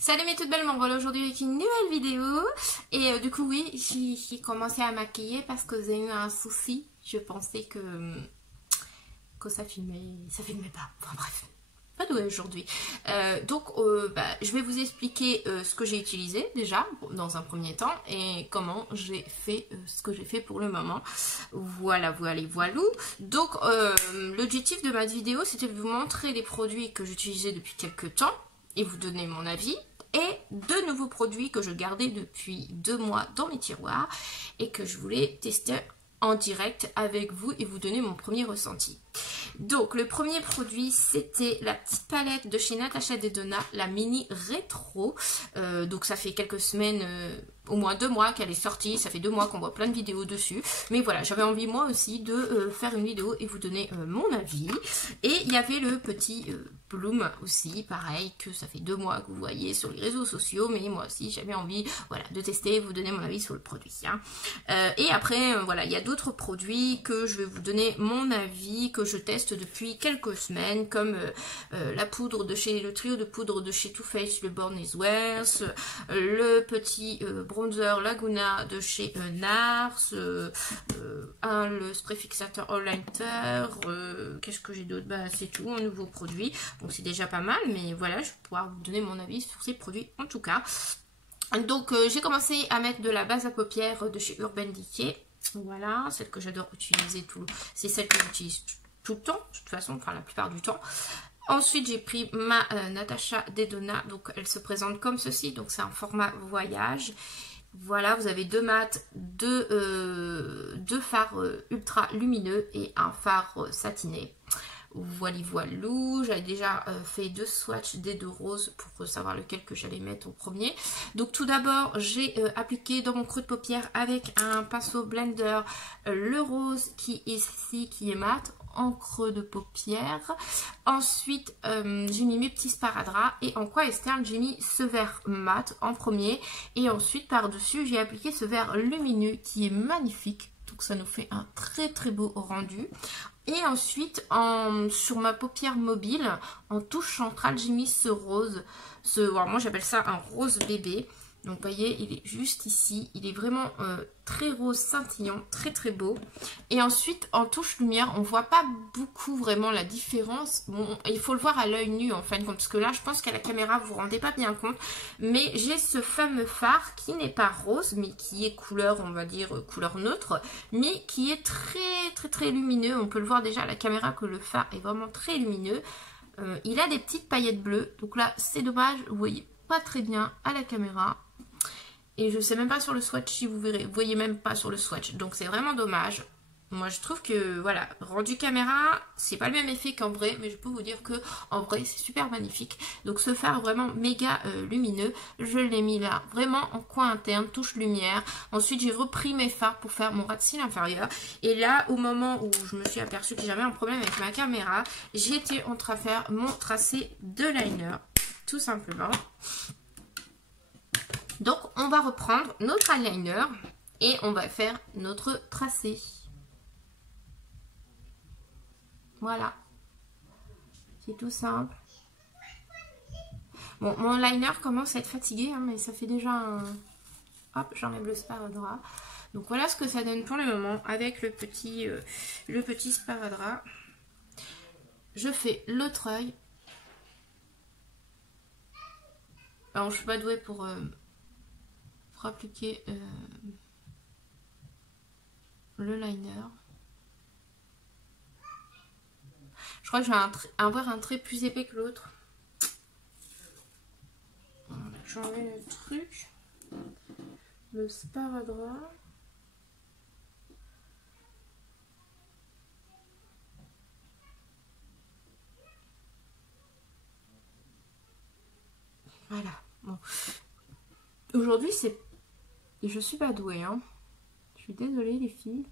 Salut mes toutes belles, me voilà aujourd'hui avec une nouvelle vidéo. Et du coup oui, j'ai commencé à maquiller parce que j'ai eu un souci. Je pensais que ça filmait pas. Enfin bref, pas douée aujourd'hui. Je vais vous expliquer ce que j'ai utilisé déjà dans un premier temps et comment j'ai fait ce que j'ai fait pour le moment. Voilà. Donc l'objectif de ma vidéo, c'était de vous montrer les produits que j'utilisais depuis quelques temps et vous donner mon avis. Et de nouveaux produits que je gardais depuis 2 mois dans mes tiroirs et que je voulais tester en direct avec vous et vous donner mon premier ressenti. Donc le premier produit, c'était la petite palette de chez Natasha Denona, la mini rétro. Donc ça fait quelques semaines, au moins 2 mois qu'elle est sortie, ça fait 2 mois qu'on voit plein de vidéos dessus. Mais voilà, j'avais envie moi aussi de faire une vidéo et vous donner mon avis. Et il y avait le petit Bloom aussi, pareil, que ça fait 2 mois que vous voyez sur les réseaux sociaux, mais moi aussi j'avais envie, voilà, de tester et vous donner mon avis sur le produit. Hein. Et après, voilà, il y a d'autres produits que je vais vous donner mon avis, que je teste depuis quelques semaines, comme le trio de poudre de chez Too Faced, le Born This Way, le petit bronzer Laguna de chez NARS, le spray fixateur All Lighter, qu'est-ce que j'ai d'autre? Bah c'est tout, un nouveau produit, donc c'est déjà pas mal, mais voilà, je vais pouvoir vous donner mon avis sur ces produits en tout cas. Donc j'ai commencé à mettre de la base à paupières de chez Urban Decay, voilà, celle que j'adore utiliser, c'est celle que j'utilise tout le temps, de toute façon, enfin la plupart du temps. Ensuite, j'ai pris ma Natasha Denona, donc elle se présente comme ceci, donc c'est un format voyage. Voilà, vous avez 2 mats, 2 fards ultra lumineux et un phare satiné. Voilou, j'avais déjà fait 2 swatchs des 2 roses pour savoir lequel que j'allais mettre au premier. Donc tout d'abord, j'ai appliqué dans mon creux de paupière avec un pinceau blender le rose qui est ici, qui est mat, en creux de paupière. Ensuite, j'ai mis mes petits sparadraps et en coin externe, j'ai mis ce vert mat en premier. Et ensuite, par-dessus, j'ai appliqué ce vert lumineux qui est magnifique. Donc ça nous fait un très très beau rendu. Et ensuite, sur ma paupière mobile, en touche centrale, j'ai mis ce rose. Alors moi j'appelle ça un rose bébé. Donc vous voyez, il est juste ici. Il est vraiment très rose scintillant, très très beau. Et ensuite, en touche lumière, on voit pas beaucoup vraiment la différence. Bon, il faut le voir à l'œil nu en fin de compte. Parce que là, je pense qu'à la caméra, vous vous rendez pas bien compte. Mais j'ai ce fameux phare qui n'est pas rose, mais qui est couleur, on va dire, couleur neutre. Mais qui est très très très lumineux. On peut le voir déjà à la caméra que le phare est vraiment très lumineux. Il a des petites paillettes bleues. Donc là, c'est dommage, vous voyez pas très bien à la caméra. Et je sais même pas sur le swatch si vous verrez. Vous voyez même pas sur le swatch. Donc c'est vraiment dommage. Moi je trouve que voilà, rendu caméra, c'est pas le même effet qu'en vrai. Mais je peux vous dire que en vrai c'est super magnifique. Donc ce fard vraiment méga lumineux. Je l'ai mis là vraiment en coin interne, touche lumière. Ensuite j'ai repris mes fards pour faire mon ras de cils inférieur. Et là au moment où je me suis aperçue que j'avais un problème avec ma caméra, j'étais en train de faire mon tracé de liner. Tout simplement. Donc, on va reprendre notre eyeliner et on va faire notre tracé. Voilà. C'est tout simple. Bon, mon liner commence à être fatigué, hein, mais ça fait déjà un... Hop, j'enlève le sparadrap. Donc, voilà ce que ça donne pour le moment avec le petit sparadrap. Je fais l'autre œil. Alors, je ne suis pas douée pour appliquer le liner. Je crois que je vais avoir un trait plus épais que l'autre. J'enlève le truc, le sparadrap. Voilà. Bon. Aujourd'hui, c'est... Je suis pas douée, hein. Je suis désolée, les filles.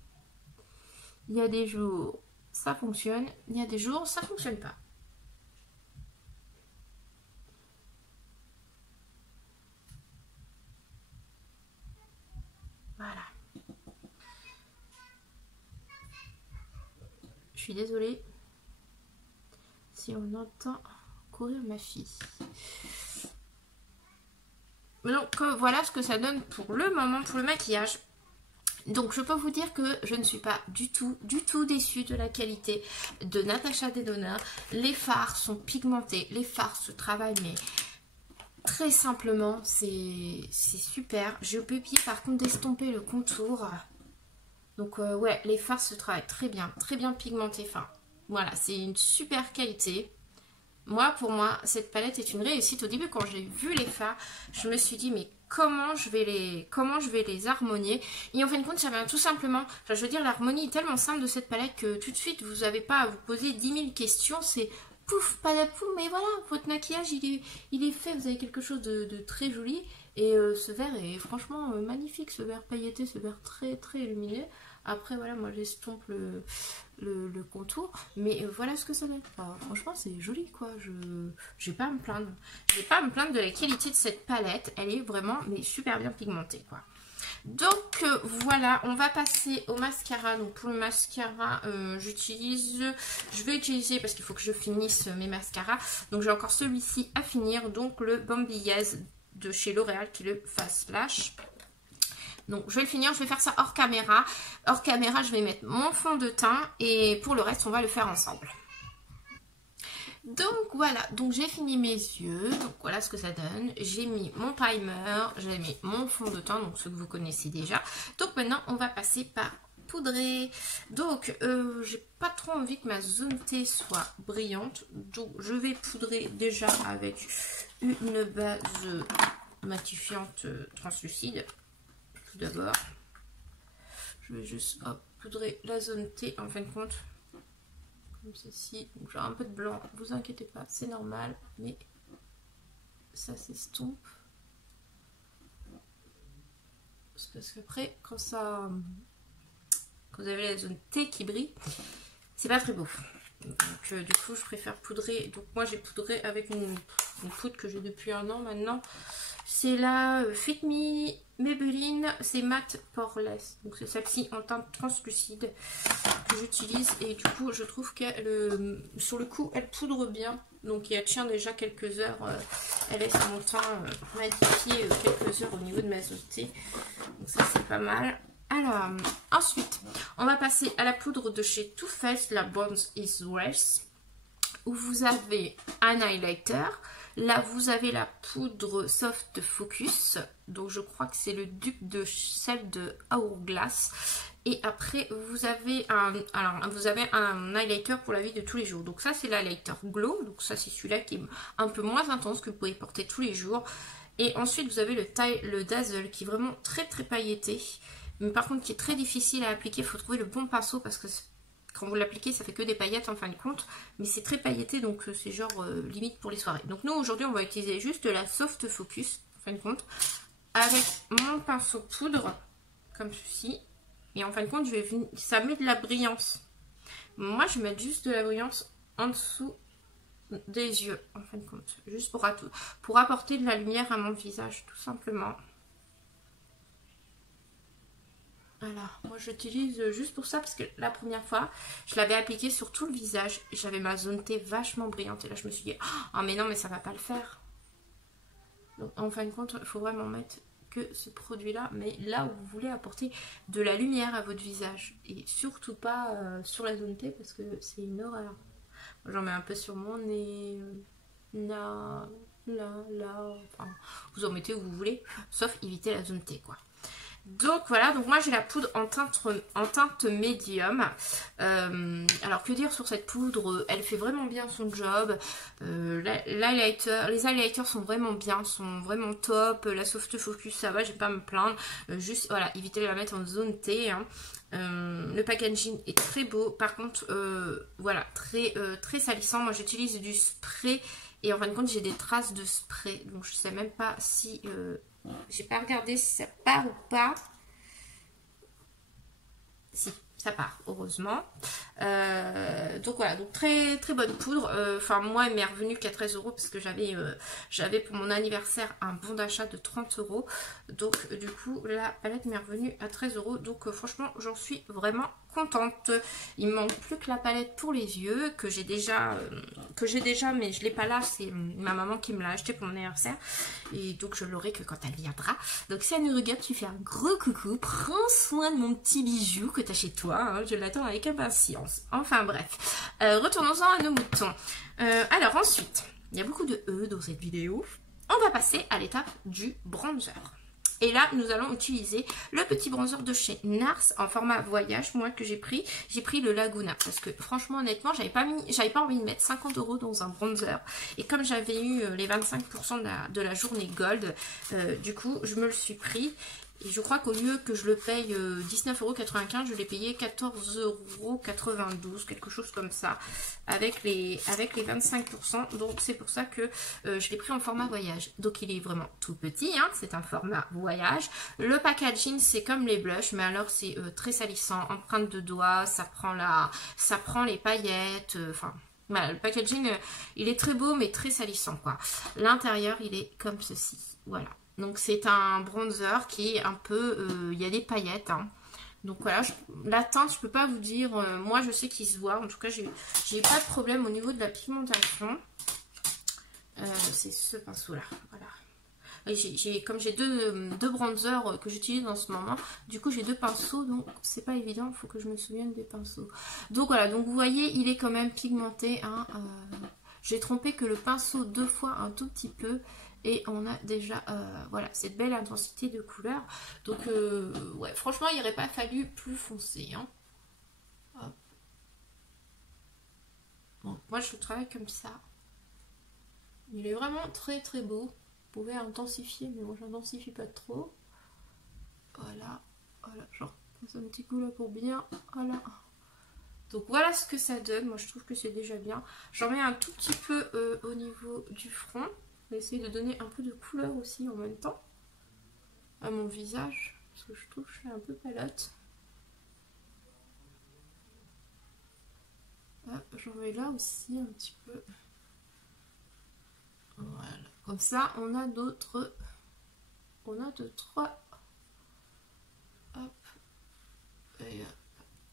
Il y a des jours, ça fonctionne. Il y a des jours, ça fonctionne pas. Voilà. Je suis désolée si on entend courir ma fille. Donc voilà ce que ça donne pour le moment, pour le maquillage. Donc je peux vous dire que je ne suis pas du tout déçue de la qualité de Natasha Denona. Les fards sont pigmentés, les fards se travaillent mais très simplement, c'est super. J'ai oublié par contre d'estomper le contour. Donc ouais, les fards se travaillent très bien pigmentés. Enfin voilà, c'est une super qualité. Moi, pour moi, cette palette est une réussite. Au début, quand j'ai vu les fards, je me suis dit, mais comment je vais les harmonier? Et en fin de compte, ça vient tout simplement, enfin, je veux dire, l'harmonie est tellement simple de cette palette que tout de suite, vous n'avez pas à vous poser 10 000 questions. C'est pouf, padapoum, mais voilà, votre maquillage, il est fait. Vous avez quelque chose de très joli. Et ce vert est franchement magnifique, ce vert pailleté, ce vert très lumineux. Après, voilà, moi, j'estompe le contour, mais voilà ce que ça donne. Enfin, franchement, c'est joli, quoi. Je vais pas à me plaindre. Je vais pas à me plaindre de la qualité de cette palette. Elle est vraiment, mais super bien pigmentée, quoi. Donc voilà, on va passer au mascara. Donc pour le mascara, je vais utiliser parce qu'il faut que je finisse mes mascaras. Donc j'ai encore celui-ci à finir, donc le Bambiez de chez L'Oréal qui est le Fast Lash. Donc je vais le finir, je vais faire ça hors caméra. Hors caméra, je vais mettre mon fond de teint et pour le reste, on va le faire ensemble. Donc voilà, donc j'ai fini mes yeux, donc voilà ce que ça donne. J'ai mis mon primer, j'ai mis mon fond de teint, donc ce que vous connaissez déjà. Donc maintenant, on va passer par poudrer. Donc j'ai pas trop envie que ma zone T soit brillante, donc je vais poudrer déjà avec une base matifiante translucide. Tout d'abord, je vais juste poudrer la zone T en fin de compte. Comme ceci, donc j'ai un peu de blanc, vous inquiétez pas, c'est normal, mais ça s'estompe. C'est parce qu'après, quand vous avez la zone T qui brille, c'est pas très beau. Donc du coup, je préfère poudrer. Donc moi, j'ai poudré avec une poudre que j'ai depuis 1 an maintenant. C'est la Fit Me Maybelline, c'est Matte Poreless. Donc c'est celle-ci en teinte translucide que j'utilise et du coup je trouve qu'elle, sur le coup, elle poudre bien. Donc elle tient déjà quelques heures, elle laisse mon teint matifié quelques heures au niveau de ma zone T. Donc ça c'est pas mal. Alors ensuite, on va passer à la poudre de chez Too Faced, la Born is Race, où vous avez un highlighter. Là, vous avez la poudre Soft Focus. Donc, je crois que c'est le dupe de celle de Hourglass. Et après, vous avez un highlighter pour la vie de tous les jours. Donc, ça, c'est l'highlighter Glow. Donc, ça, c'est celui-là qui est un peu moins intense, que vous pouvez porter tous les jours. Et ensuite, vous avez le Dazzle qui est vraiment très pailleté. Mais par contre, qui est très difficile à appliquer. Il faut trouver le bon pinceau parce que quand vous l'appliquez, ça fait que des paillettes en fin de compte. Mais c'est très pailleté, donc c'est genre limite pour les soirées. Donc nous, aujourd'hui, on va utiliser juste la Soft Focus, en fin de compte, avec mon pinceau poudre, comme ceci. Et en fin de compte, ça met de la brillance. Moi, je vais mettre juste de la brillance en dessous des yeux, en fin de compte. Juste pour apporter de la lumière à mon visage, tout simplement. Alors, moi j'utilise juste pour ça parce que la première fois, je l'avais appliqué sur tout le visage et j'avais ma zone T vachement brillante. Et là, je me suis dit, oh mais non, mais ça va pas le faire. Donc, en fin de compte, il faut vraiment mettre que ce produit-là, mais là où vous voulez apporter de la lumière à votre visage. Et surtout pas sur la zone T parce que c'est une horreur. J'en mets un peu sur mon nez, là, enfin, vous en mettez où vous voulez, sauf éviter la zone T, quoi. Donc voilà, donc moi j'ai la poudre en teinte médium. Alors que dire sur cette poudre, elle fait vraiment bien son job. Les highlighters sont vraiment bien, sont vraiment top. La Soft Focus, ça va, je vais pas me plaindre. Juste voilà, évitez de la mettre en zone T. Hein. Le packaging est très beau. Par contre, voilà, très salissant. Moi j'utilise du spray et en fin de compte j'ai des traces de spray. Donc je sais même pas si... j'ai pas regardé si ça part ou pas. Si, ça part, heureusement. Donc voilà, donc très bonne poudre. Enfin, moi, elle m'est revenue qu'à 13 € parce que j'avais pour mon anniversaire un bon d'achat de 30 €. Donc, du coup, la palette m'est revenue à 13 €. Donc, franchement, j'en suis vraiment contente. Il me manque plus que la palette pour les yeux que j'ai déjà, mais je l'ai pas là. C'est ma maman qui me l'a acheté pour mon anniversaire et donc je l'aurai que quand elle viendra. Donc si elle nous regarde, tu fais un gros coucou. Prends soin de mon petit bijou que tu as chez toi. Hein, je l'attends avec impatience. Enfin bref, retournons-en à nos moutons. Alors ensuite, il y a beaucoup de E dans cette vidéo. On va passer à l'étape du bronzer. Et là, nous allons utiliser le petit bronzer de chez NARS en format voyage, moi que j'ai pris le Laguna. Parce que franchement, honnêtement, j'avais pas envie de mettre 50 € dans un bronzer. Et comme j'avais eu les 25% de la journée Gold, du coup, je me le suis pris. Et je crois qu'au lieu que je le paye 19,95 €, je l'ai payé 14,92 €, quelque chose comme ça, avec les 25%. Donc c'est pour ça que je l'ai pris en format voyage. Donc il est vraiment tout petit, hein, c'est un format voyage. Le packaging c'est comme les blushs, mais alors c'est très salissant, empreinte de doigts, ça prend les paillettes, enfin... Voilà, le packaging, il est très beau, mais très salissant, quoi. L'intérieur, il est comme ceci, voilà. Donc c'est un bronzer qui est un peu, il y a des paillettes, hein. Donc voilà, la teinte, je peux pas vous dire, moi je sais qu'il se voit, en tout cas j'ai pas de problème au niveau de la pigmentation. C'est ce pinceau là, voilà. Comme j'ai deux bronzers que j'utilise en ce moment, du coup j'ai deux pinceaux, donc c'est pas évident, il faut que je me souvienne des pinceaux. Donc voilà, donc vous voyez, il est quand même pigmenté, hein, j'ai trompé que le pinceau 2 fois un tout petit peu. Et on a déjà, voilà, cette belle intensité de couleur. Donc, ouais, franchement, il n'aurait pas fallu plus foncé. Hein. Hop. Bon, moi, je le travaille comme ça. Il est vraiment très, très beau. Vous pouvez intensifier, mais moi, je n'intensifie pas trop. Voilà. Voilà, genre, un petit coup là pour bien. Voilà. Donc, voilà ce que ça donne. Moi, je trouve que c'est déjà bien. J'en mets un tout petit peu au niveau du front. Je vais essayer de donner un peu de couleur aussi en même temps à mon visage, parce que je trouve que je suis un peu palote. J'en mets là aussi un petit peu. Voilà. Comme ça, on a d'autres. On a 2, 3. Hop.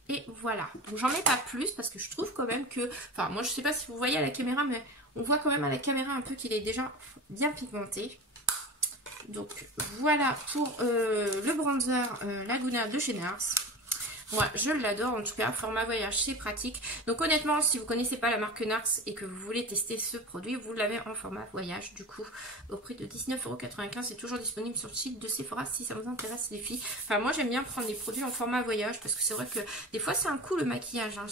Et voilà. Donc j'en mets pas plus parce que je trouve quand même que. Enfin, moi je sais pas si vous voyez à la caméra, mais on voit quand même à la caméra un peu qu'il est déjà bien pigmenté. Donc voilà pour le bronzer Laguna de chez NARS. Moi je l'adore, en tout cas format voyage c'est pratique. Donc honnêtement, si vous connaissez pas la marque NARS et que vous voulez tester ce produit, vous l'avez en format voyage du coup au prix de 19,95 €. C'est toujours disponible sur le site de Sephora si ça vous intéresse les filles. Enfin moi j'aime bien prendre des produits en format voyage parce que c'est vrai que des fois c'est un coup le maquillage, hein.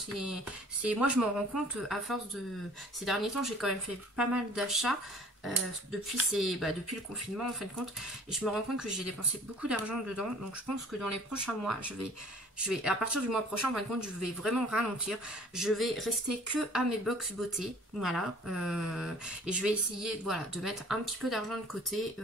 Moi je m'en rends compte à force de... Ces derniers temps j'ai quand même fait pas mal d'achats. Depuis le confinement en fin de compte, et je me rends compte que j'ai dépensé beaucoup d'argent dedans. Donc je pense que dans les prochains mois je vais à partir du mois prochain en fin de compte je vais vraiment ralentir. Je vais rester que à mes box beauté, voilà, et je vais essayer, voilà, de mettre un petit peu d'argent de côté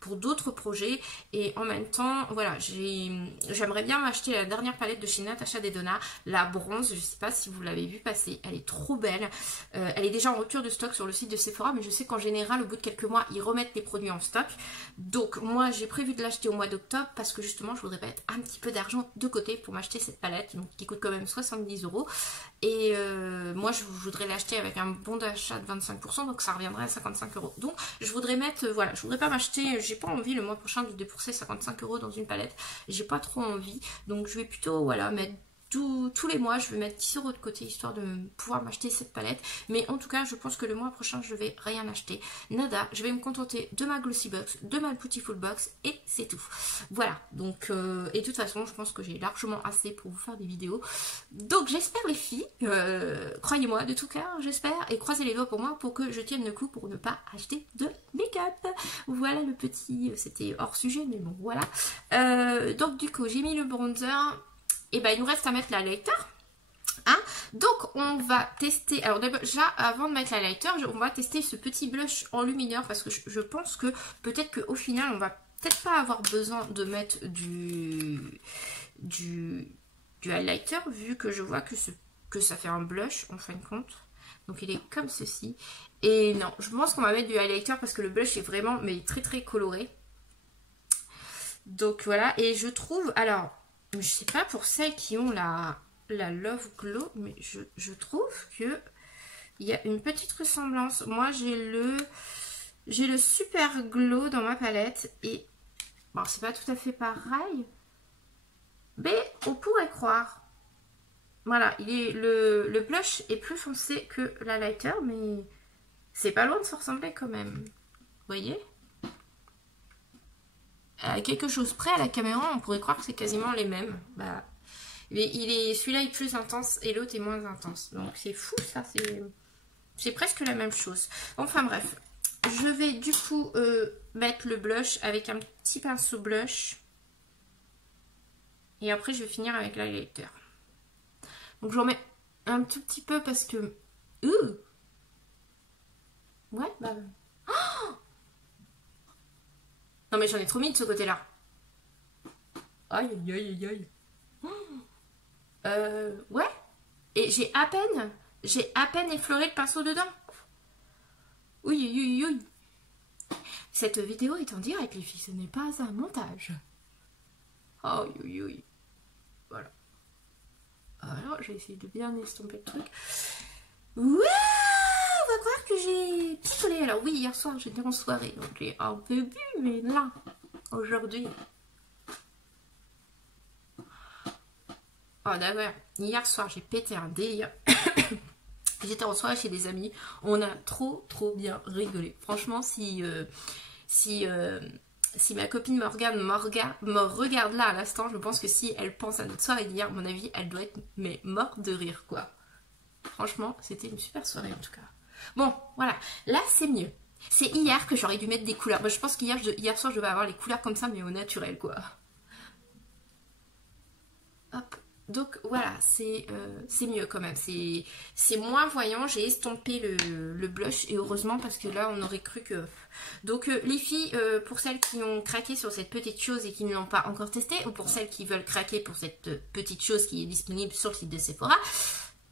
pour d'autres projets. Et en même temps, voilà, j'aimerais bien m'acheter la dernière palette de chez Natasha Denona, la bronze. Je sais pas si vous l'avez vu passer, elle est trop belle. Elle est déjà en rupture de stock sur le site de Sephora, mais je sais qu'en général au bout de quelques mois ils remettent les produits en stock. Donc moi j'ai prévu de l'acheter au mois d'octobre parce que justement je voudrais mettre un petit peu d'argent de côté pour m'acheter cette palette, donc qui coûte quand même 70 €. Et moi je voudrais l'acheter avec un bon d'achat de 25%, donc ça reviendrait à 55 €. Donc je voudrais mettre, voilà, je voudrais pas m'acheter, j'ai pas envie le mois prochain de débourser 55 € dans une palette, j'ai pas trop envie. Donc je vais plutôt, voilà, mettre tous les mois je vais mettre 10 € de côté histoire de pouvoir m'acheter cette palette. Mais en tout cas je pense que le mois prochain je vais rien acheter, nada, je vais me contenter de ma Glossy Box, de ma Beautiful Box et c'est tout. Voilà, donc et de toute façon je pense que j'ai largement assez pour vous faire des vidéos. Donc j'espère les filles, croyez-moi de tout cœur, j'espère, et croisez les doigts pour moi pour que je tienne le coup pour ne pas acheter de make-up. Voilà le petit, c'était hors sujet mais bon voilà. Donc du coup j'ai mis le bronzer. Et ben il nous reste à mettre la lighter. Hein, donc on va tester, alors déjà avant de mettre la lighter, on va tester ce petit blush enlumineur parce que je pense que peut-être qu'au final on va peut-être pas avoir besoin de mettre du highlighter vu que je vois que ça fait un blush en fin de compte. Donc il est comme ceci. Et non, je pense qu'on va mettre du highlighter parce que le blush est vraiment mais très très coloré. Donc voilà, et je trouve, alors je sais pas pour celles qui ont la la Love Glow, mais je trouve que il y a une petite ressemblance. Moi, j'ai le Super Glow dans ma palette et bon, c'est pas tout à fait pareil, mais on pourrait croire. Voilà, le blush est plus foncé que la lighter, mais c'est pas loin de se ressembler quand même. Vous voyez? À quelque chose près, à la caméra, on pourrait croire que c'est quasiment les mêmes. Bah, celui-là est plus intense et l'autre est moins intense. Donc c'est fou ça, c'est presque la même chose. Enfin bref, je vais du coup mettre le blush avec un petit pinceau blush. Et après je vais finir avec l'highlighter. Donc j'en mets un tout petit peu parce que... Ouais, bah... Oh, non mais j'en ai trop mis de ce côté-là. Aïe, aïe, aïe, aïe. Ouais. Et j'ai à peine effleuré le pinceau dedans. Oui, oui, oui. Cette vidéo est en direct, les filles, ce n'est pas un montage. Oh, oui, oui. Voilà. Alors, je vais essayer de bien estomper le truc. Ouais, on va croire que j'ai picolé. Alors oui, hier soir, j'étais en soirée, donc j'ai un peu bu, mais là, aujourd'hui... Oh d'accord, hier soir, j'ai pété un délire. J'étais en soirée chez des amis, on a trop bien rigolé. Franchement, si ma copine Morgane me regarde là à l'instant, je pense que si elle pense à notre soirée d'hier, à mon avis, elle doit être mais morte de rire, quoi. Franchement, c'était une super soirée en tout cas. Bon, voilà, là c'est mieux. C'est hier que j'aurais dû mettre des couleurs. Moi, je pense qu'hier soir, je vais avoir les couleurs comme ça, mais au naturel, quoi. Hop. Donc voilà, c'est mieux quand même, c'est moins voyant, j'ai estompé le blush et heureusement parce que là on aurait cru que... Donc les filles, pour celles qui ont craqué sur cette petite chose et qui ne l'ont pas encore testé, ou pour celles qui veulent craquer pour cette petite chose qui est disponible sur le site de Sephora,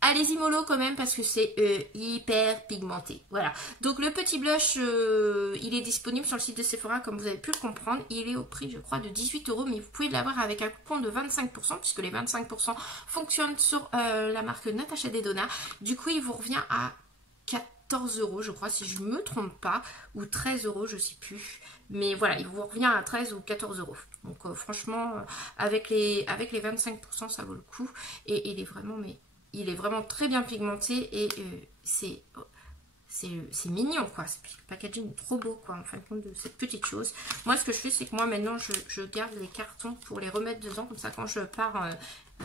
allez-y mollo quand même parce que c'est hyper pigmenté. Voilà. Donc le petit blush, il est disponible sur le site de Sephora comme vous avez pu le comprendre. Il est au prix je crois de 18 €, mais vous pouvez l'avoir avec un coupon de 25% puisque les 25% fonctionnent sur la marque Natasha Denona. Du coup il vous revient à 14 € je crois si je me trompe pas, ou 13 € je sais plus. Mais voilà, il vous revient à 13 ou 14 €. Donc franchement avec les 25% ça vaut le coup et il est vraiment mais... Il est vraiment très bien pigmenté et c'est mignon quoi. Le packaging est trop beau quoi en fin de compte de cette petite chose. Moi ce que je fais c'est que moi maintenant je garde les cartons pour les remettre dedans. Comme ça quand je pars,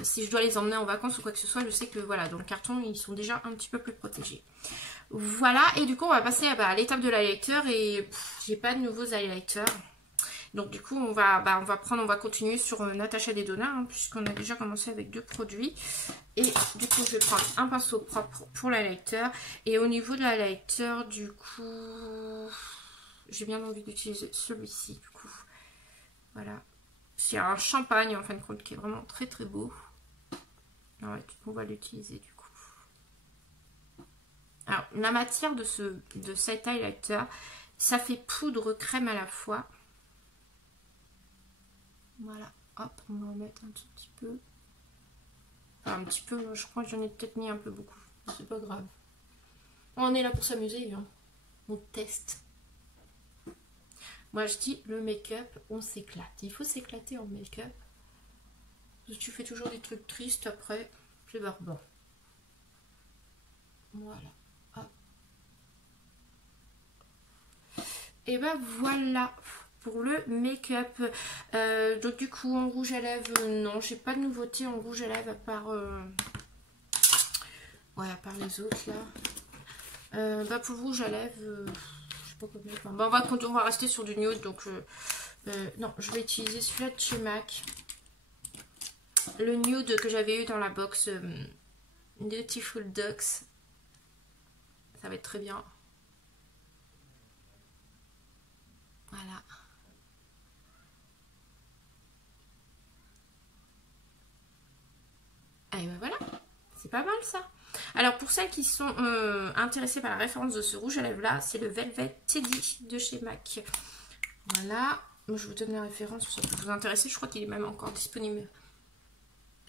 si je dois les emmener en vacances ou quoi que ce soit, je sais que voilà dans le carton ils sont déjà un petit peu plus protégés. Voilà et du coup on va passer à l'étape de l'highlighter et j'ai pas de nouveaux highlighters. Donc du coup on va continuer sur Natasha Denona hein, puisqu'on a déjà commencé avec 2 produits. Et du coup je vais prendre un pinceau propre pour l'highlighter. Et au niveau de l'highlighter du coup j'ai bien envie d'utiliser celui-ci du coup. Voilà. C'est un champagne en fin de compte qui est vraiment très beau. Ouais, on va l'utiliser du coup. Alors la matière de cet highlighter, ça fait poudre crème à la fois. Voilà, hop, on va en mettre un tout petit peu. Enfin, un petit peu, je crois que j'en ai peut-être mis un peu beaucoup. C'est pas grave. On est là pour s'amuser, hein. On teste. Moi je dis, le make-up, on s'éclate. Il faut s'éclater en make-up. Si tu fais toujours des trucs tristes après, c'est barbant. Voilà. Hop. Et ben voilà. Pour le make-up. Donc du coup en rouge à lèvres, non, j'ai pas de nouveauté en rouge à lèvres à part ouais, à part les autres là. Pour le rouge à lèvres, je sais pas combien. On va rester sur du nude, donc non, je vais utiliser celui-là de chez MAC. Le nude que j'avais eu dans la box Beautiful Ducks. Ça va être très bien. Voilà. Et ben voilà, c'est pas mal ça. Alors pour celles qui sont intéressées par la référence de ce rouge à lèvres là, c'est le Velvet Teddy de chez MAC. Voilà, je vous donne la référence, ça peut vous intéresser, je crois qu'il est même encore disponible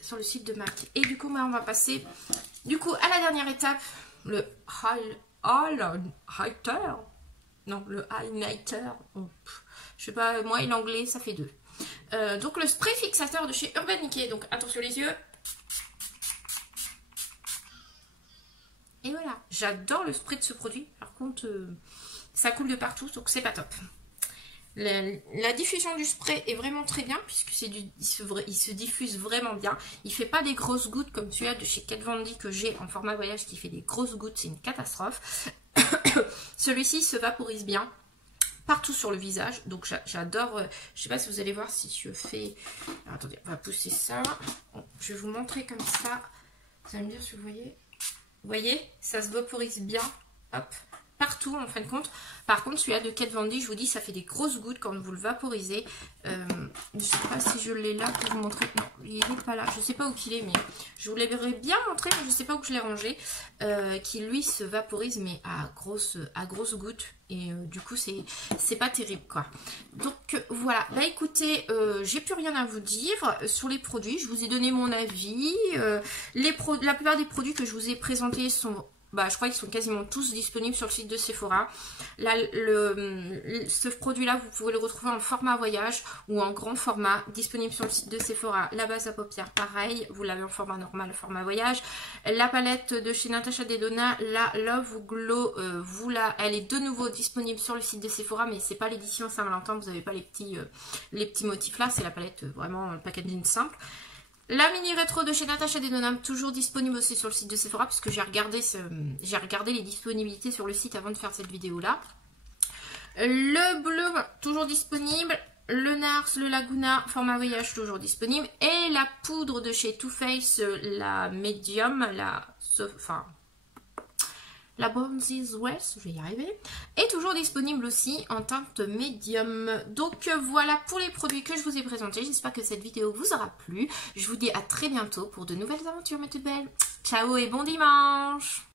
sur le site de MAC. Et du coup, on va passer à la dernière étape, le highlighter. Non, le highlighter. Oh, je sais pas, moi et l'anglais, ça fait 2. Donc le spray fixateur de chez Urban Decay. Donc attention les yeux. Et voilà, j'adore le spray de ce produit. Par contre, ça coule de partout, donc c'est pas top. La diffusion du spray est vraiment très bien, puisque il se diffuse vraiment bien. Il fait pas des grosses gouttes comme celui-là de chez Kat Von D que j'ai en format voyage qui fait des grosses gouttes, c'est une catastrophe. Celui-ci se vaporise bien partout sur le visage, donc j'adore. Je sais pas si vous allez voir si je fais. Alors, attendez, on va pousser ça. Je vais vous montrer comme ça. Vous allez me dire si vous voyez. Vous voyez, ça se vaporise bien. Hop. Partout en fin de compte. Par contre celui-là de Kat Von D, je vous dis, ça fait des grosses gouttes quand vous le vaporisez. Je sais pas si je l'ai là pour vous montrer. Non, il n'est pas là. Je sais pas où qu'il est, mais je vous l'aurais bien montré, mais je sais pas où je l'ai rangé. Qui lui se vaporise mais à grosses gouttes. Et du coup c'est pas terrible quoi. Donc voilà, bah écoutez, j'ai plus rien à vous dire sur les produits. Je vous ai donné mon avis. La plupart des produits que je vous ai présentés sont... Bah, je crois qu'ils sont quasiment tous disponibles sur le site de Sephora. Là, ce produit-là, vous pouvez le retrouver en format voyage ou en grand format, disponible sur le site de Sephora. La base à paupières, pareil, vous l'avez en format normal, format voyage. La palette de chez Natasha Denona, la Love Glow, elle est de nouveau disponible sur le site de Sephora, mais c'est pas l'édition Saint-Valentin, vous n'avez pas les petits motifs là, c'est la palette vraiment packaging simple. La mini rétro de chez Natasha Denona, toujours disponible aussi sur le site de Sephora, puisque j'ai regardé les disponibilités sur le site avant de faire cette vidéo là. Le bleu, toujours disponible. Le Nars, le Laguna, format voyage, toujours disponible. Et la poudre de chez Too Faced, la Medium, la Bronzes West, je vais y arriver, est toujours disponible aussi en teinte médium. Donc voilà pour les produits que je vous ai présentés. J'espère que cette vidéo vous aura plu. Je vous dis à très bientôt pour de nouvelles aventures, mes toutes belles. Ciao et bon dimanche!